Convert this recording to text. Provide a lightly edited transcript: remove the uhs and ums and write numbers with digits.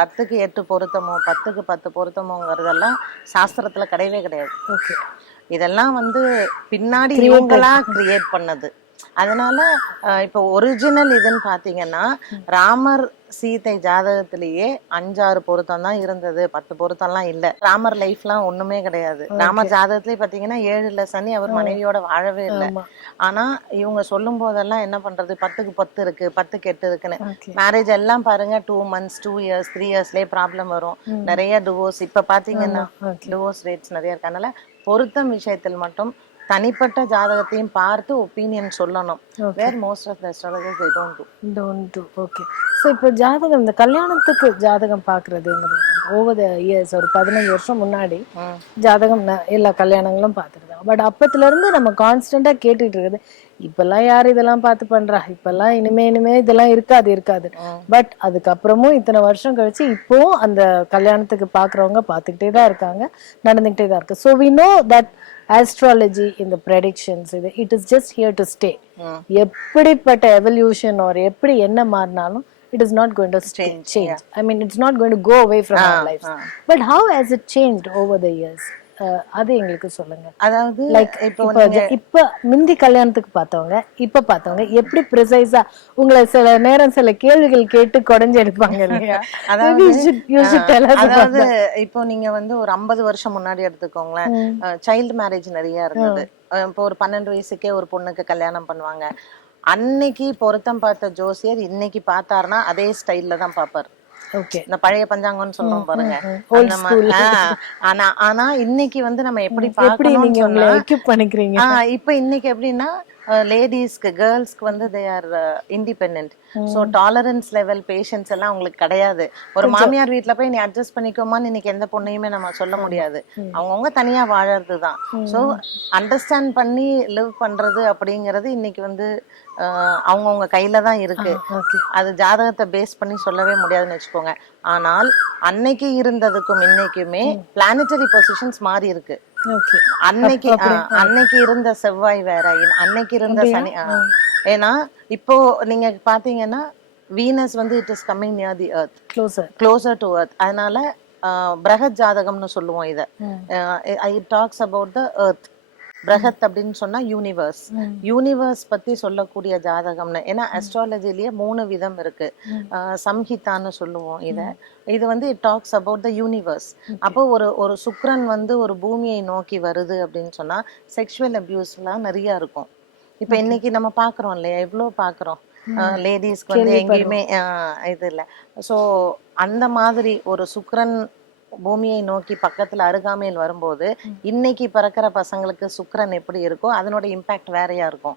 10க்கு 8 பொருத்தமோ 10க்கு 10 பொருத்தமோங்கிறதெல்லாம் சாஸ்திரத்துல கிடையவே கிடையாது. ஓகே. இதெல்லாம் வந்து பின்னாடி இவங்களா கிரியேட் பண்ணது. அதனால இப்போ ஒரிஜினல் இதுன்னு பாத்தீங்கன்னா ராமர் சீதை ஜாதகத்திலேயே 5-6 பொருத்தம் தான் இருந்தது, 10 பொருத்தம்லாம் இல்ல. ராமர் லைஃப்லாம் ஒண்ணுமே கிடையாது. ராமர் ஜாதகத்திலே பாத்தீங்கன்னா 7ல சனி, அவர் மனைவியோட வாழவே இல்லை. ஆனா இவங்க சொல்லும் போதெல்லாம் என்ன பண்றது, 10க்கு 10 இருக்கு, 10க்கு 8 இருக்குன்னு. மேரேஜ் எல்லாம் பாருங்க 2 months 2 years 3 yearsலயே ப்ராப்ளம் வரும். நிறைய டிவோர்ஸ் இப்ப பாத்தீங்கன்னா டிவோர்ஸ் ரேட்ஸ் நிறைய இருக்கு. அதனால பொருத்தம் விஷயத்தில் மட்டும் தனிப்பட்ட ஜாதகத்தையும் பார்த்து ஒப்பீனியன் சொல்லணும். Where most of the astrologers they don't do. Okay. So இப்போ ஜாதகம், இந்த கல்யாணத்துக்கு ஜாதகம் பார்க்கறதுங்கிறது ஓவர் த இயர்ஸ் ஒரு 15 வருஷம் முன்னாடி ஜாதகம் எல்லா கல்யாணங்களும் பார்த்துருக்காங்க. பட் அப்பத்துல இருந்து நம்ம கான்ஸ்டன்டா கேட்டுட்டு இருக்குது, இப்பெல்லாம் யாரு இதெல்லாம் பார்த்து பண்றா, இப்பெல்லாம் இனிமே இதெல்லாம் இருக்காது. பட் அதுக்கப்புறமும் இத்தனை வருஷம் கழிச்சு இப்போ அந்த கல்யாணத்துக்கு பாக்குறவங்க பார்த்துக்கிட்டே தான் இருக்காங்க, நடந்துகிட்டே தான் இருக்கு. So we know that astrology in the predictions, it is just here to stay. எப்படிப்பட்ட evolution or எப்படி என்ன மாறினாலும் it is not going to change. I mean, it's not going to go away from our lives. But how has it changed over the years? அது எங்களுக்கு சொல்லுங்க. அதாவது like இப்ப முந்தி கல்யாணத்துக்கு பார்த்தவங்க இப்ப பார்த்தவங்க எப்படி ப்ரிசைஸா உங்களை சில நேரம் சில கேள்விகள் கேட்டு கொடைஞ்சு எடுப்பாங்க இல்லையா? அதாவது இப்போ நீங்க வந்து ஒரு 50 வருஷம் முன்னாடி எடுத்துக்கோங்களேன், சைல்டு மேரேஜ் நிறைய இருந்தது. இப்போ ஒரு 12 வயசுக்கே ஒரு பொண்ணுக்கு கல்யாணம் பண்ணுவாங்க. அன்னைக்கு பொருத்தம் பார்த்த ஜோசியர் இன்னைக்கு பார்த்தாருன்னா அதே ஸ்டைல்ல தான் பார்ப்பாரு. இந்த பழைய பஞ்சாங்கம்னு சொல்றோம் பாருங்க, அந்த மாதிரி. ஆனா இன்னைக்கு வந்து நம்ம எப்படி பாக்கணும்னு சொன்னா இப்ப இன்னைக்கு எப்படின்னா லேடிஸ்க்கு கேர்ள்ஸ்க்கு வந்து they are independent. So tolerance level patience எல்லாம் உங்களுக்கு கிடையாது. ஒரு மாமியார் வீட்டுல போய் நீ அட்ஜஸ்ட் பண்ணிக்கோமான்னு இன்னைக்கு எந்த பொண்ணையுமே நம்ம சொல்ல முடியாது. அவங்கவுங்க தனியா வாழறது தான். ஸோ அண்டர்ஸ்டாண்ட் பண்ணி லிவ் பண்றது அப்படிங்கறது இன்னைக்கு வந்து அவங்கவுங்க கையில தான் இருக்கு. அது ஜாதகத்தை பேஸ் பண்ணி சொல்லவே முடியாதுன்னு வச்சுக்கோங்க. ஆனால் அன்னைக்கு இருந்ததுக்கும் இன்னைக்குமே பிளானட்டரி பொசிஷன்ஸ் மாறி இருக்கு. அன்னைக்கு இருந்த செவ்வாய் வேற, அன்னைக்கு இருந்த சனி. ஏன்னா இப்போ நீங்க பாத்தீங்கன்னா வீனஸ் வந்து it is coming near the earth, closer to earth. அதனால பிரகத் ஜாதகம்னு சொல்லுவோம் இத. It talks about the earth. Brihat அப்படின்னு சொன்னா யூனிவர்ஸ் பத்தி சொல்லக்கூடிய ஜாதகம்னு. ஏன்னா அஸ்ட்ராலஜிலேயே 3 விதம் இருக்கு. சம்ஹிதான்னு சொல்லுவோம் இத. இது வந்து it talks about the universe. அப்போ ஒரு சுக்ரன் வந்து ஒரு பூமியை நோக்கி வருது அப்படின்னு சொன்னா செக்ஷுவல் அபியூஸ்லாம் நிறைய இருக்கும். இப்ப இன்னைக்கு நம்ம பாக்குறோம் இல்லையா, எவ்வளவு பாக்குறோம். லேடிஸ்க்கு வந்து எங்கேயுமே இது இல்லை. ஸோ அந்த மாதிரி ஒரு சுக்ரன் பூமியை நோக்கி பக்கத்துல அருகாமையில் வரும்போது இன்னைக்கு பிறக்கிற பசங்களுக்கு சுக்ரன் எப்படி இருக்கோ அதனோட இம்பாக்ட் வேறையா இருக்கும்.